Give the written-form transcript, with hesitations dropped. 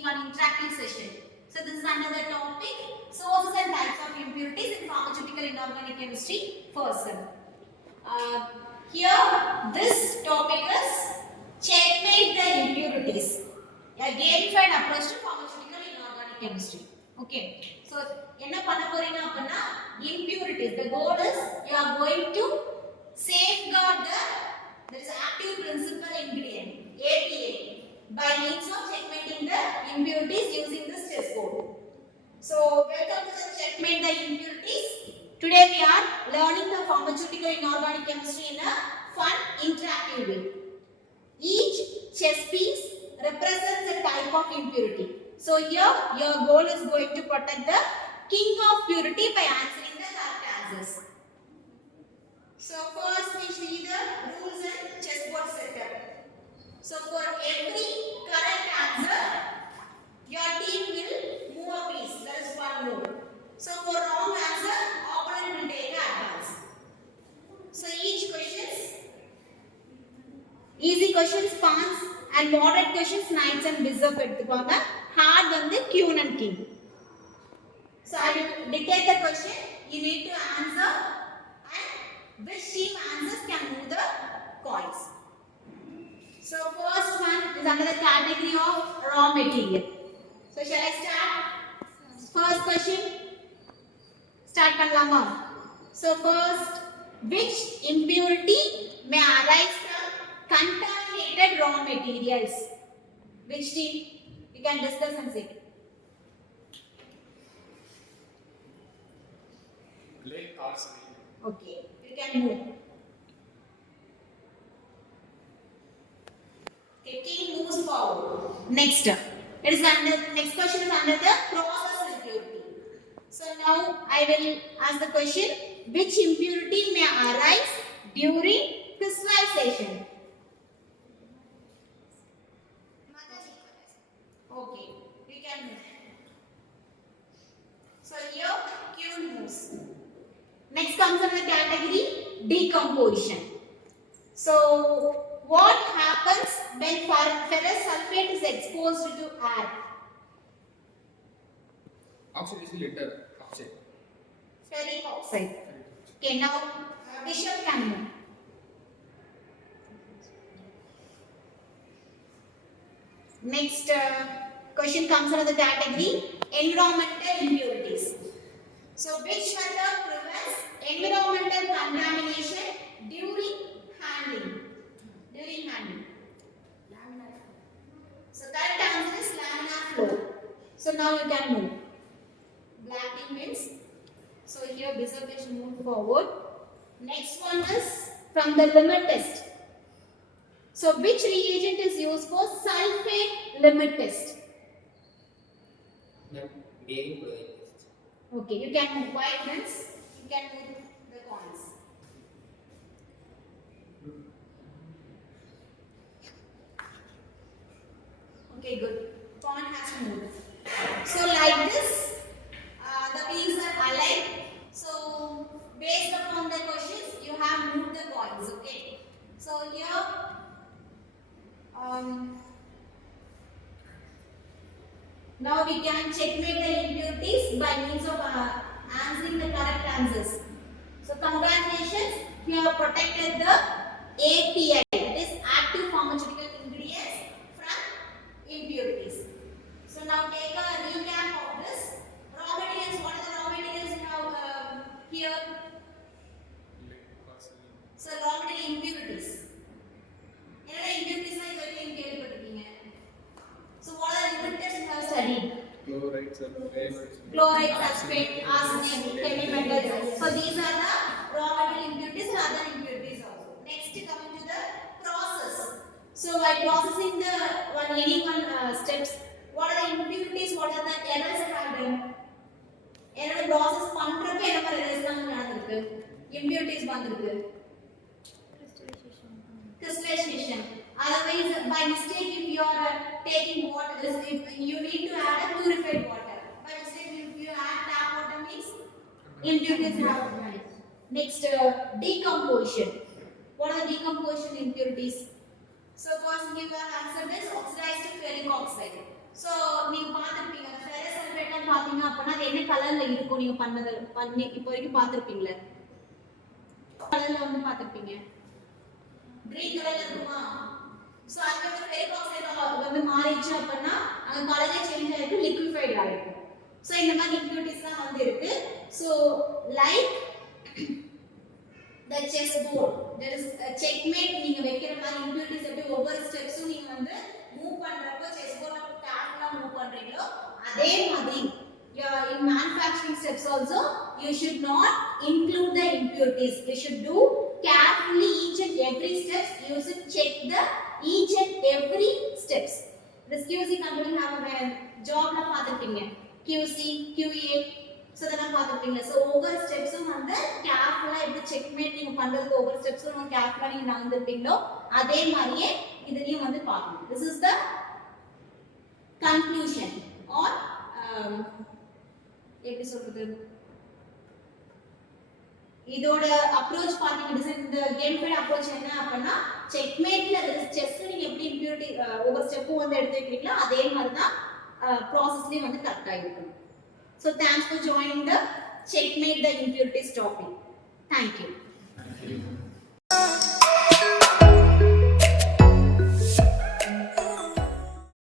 doing an interactive session. So this is another topic, sources and types of impurities in pharmaceutical inorganic chemistry, first sem. Here this topic is checkmate the impurities, a gamified approach to pharmaceutical inorganic chemistry. Okay, so என்ன பண்ண போறீங்க அப்படினா impurities, the goal is you are going to safeguard the active principal ingredient APA by means of checkmating the impurities using this chessboard. So welcome to the checkmate the impurities. Today we are learning the pharmaceutical inorganic chemistry in a fun interactive way. Each chess piece represents a type of impurity. So here your goal is going to protect the king of purity by answering the correct answers. So first we see the rules and chessboard setup. So for every correct answer, your team will move a piece. That is one move. So for wrong answer, opponent will take an advance. So each questions, easy questions pawns and moderate questions knights and bishop எடுத்துப்பாங்க. Hard வந்து queen and king. So I will dictate the question. You need to answer, and which team answers can move the coins. So first one is another category of raw material. So shall I start? First question. Start பண்ணலாமா? So first, which impurity may arise from contaminated raw materials? Which team? You can discuss and say. Lead arsenic. Okay, you can move. Okay, king moves forward. Next, it is under next question is under the process impurity. So now I will ask the question: which impurity may arise during crystallization? Okay, we can move. So here Q moves. Next comes under the category decomposition. So what happens when ferrous sulfate is exposed to air? Oxidation later. Oxide. Ferric oxide. Okay, now Bishop can move. Next question comes under the category environmental impurities. So which method prevents environmental contamination during handling? Laminar flow. So correct answer is laminar flow. So now you can move. Black team wins. So here bishop is moved forward. Next one is from the limit test. So which reagent is used for sulfate limit test? Okay, you can move. White wins. You can move the coins. Okay, good. Pawn has moved. So like this, the pieces are aligned. So based upon the questions, you have moved the coins. Okay. So here, now we can checkmate the impurities by means of answering the correct answers. So congratulations, you have protected the API, that is active pharmaceutical ingredients, from impurities. So now take a recap of this. Raw materials, what are the raw materials you have here? So raw material impurities. What impurities are you கேள்விப்பட்டிருக்கீங்க? So what are the impurities you have studied? Chloride, sulfate, arsenic, heavy metals. So these are the raw material impurities and other impurities also. Next, coming to the process. So by processing the any one steps, what are the impurities? What are the errors that are done? Error process பண்றப்ப என்ன மாதிரி errors தான் நடந்திருக்கு? Impurities வந்திருக்கு. Crystallization. Otherwise, by mistake, if you are taking water, if you need to add a purified water. By mistake, if you add tap water, means impurities have arrived. Next, decomposition. What are the decomposition impurities? So first, you have answered this: oxidized ferric oxide. So நீங்க பார்த்துருப்பீங்க அந்த ferrous சல்ஃபேட்லாம் பார்த்தீங்க அப்படின்னா அது என்ன கலர்ல இருக்கும் நீங்க பண்ணி இப்போ வரைக்கும் பார்த்துருப்பீங்களே கலர்ல வந்து பார்த்துருப்பீங்க கிரீன் கலர்ல இருக்குமா? ஸோ அதுக்கு வந்து ஃபெரிக் ஆக்சைடு வந்து மாறிடுச்சு அப்படின்னா அந்த கலரே சேஞ்ச் ஆகிருக்கு லிக்விஃபைட் ஆகிருக்கும். ஸோ இந்த மாதிரி இம்ப்யூரிட்டிஸ்லாம் வந்து இருக்கு. So like the chessboard there is a checkmate நீங்க வைக்கிற மாதிரி impurities எப்படி ஒவ்வொரு ஸ்டெப்ஸும் நீங்க வந்து மூவ் பண்றப்போ chessboard கேர்ஃபுல்லா மூவ் பண்றீங்களோ அதே மாதிரி in manufacturing steps also you should not include the impurities. You should do carefully each and every steps. You should check the each and every steps. This QC company have a job la பாத்துட்டீங்க QC QA so இதெல்லாம் பார்த்துருப்பீங்க. So ஒவ்வொரு ஸ்டெப்ஸும் வந்து கேர்ஃபுல்லாக எப்படி checkmate நீங்கள் பண்ணுறதுக்கு ஒவ்வொரு ஸ்டெப்ஸும் வந்து கேர்ஃபுல்லாக நீங்கள் நடந்துருப்பீங்களோ அதே மாதிரியே இதுலேயும் வந்து பார்க்கணும். This is the conclusion or எப்படி சொல்றது இதோட அப்ரோச் பார்த்தீங்கன்னா இந்த கேமிஃபைட் அப்ரோச் என்ன அப்படின்னா செக்மேட்ல செஸ்ல நீங்க எப்படி இம்ப்யூரிட்டி ஒவ்வொரு ஸ்டெப்பும் வந்து எடுத்து வைக்கிறீங்களோ அதே மாதிரி தான் ப்ராசஸ்லயும் வந்து கரெக்டாக இருக்கணும். So thanks for joining the Checkmate the Impurities topic. Thank you.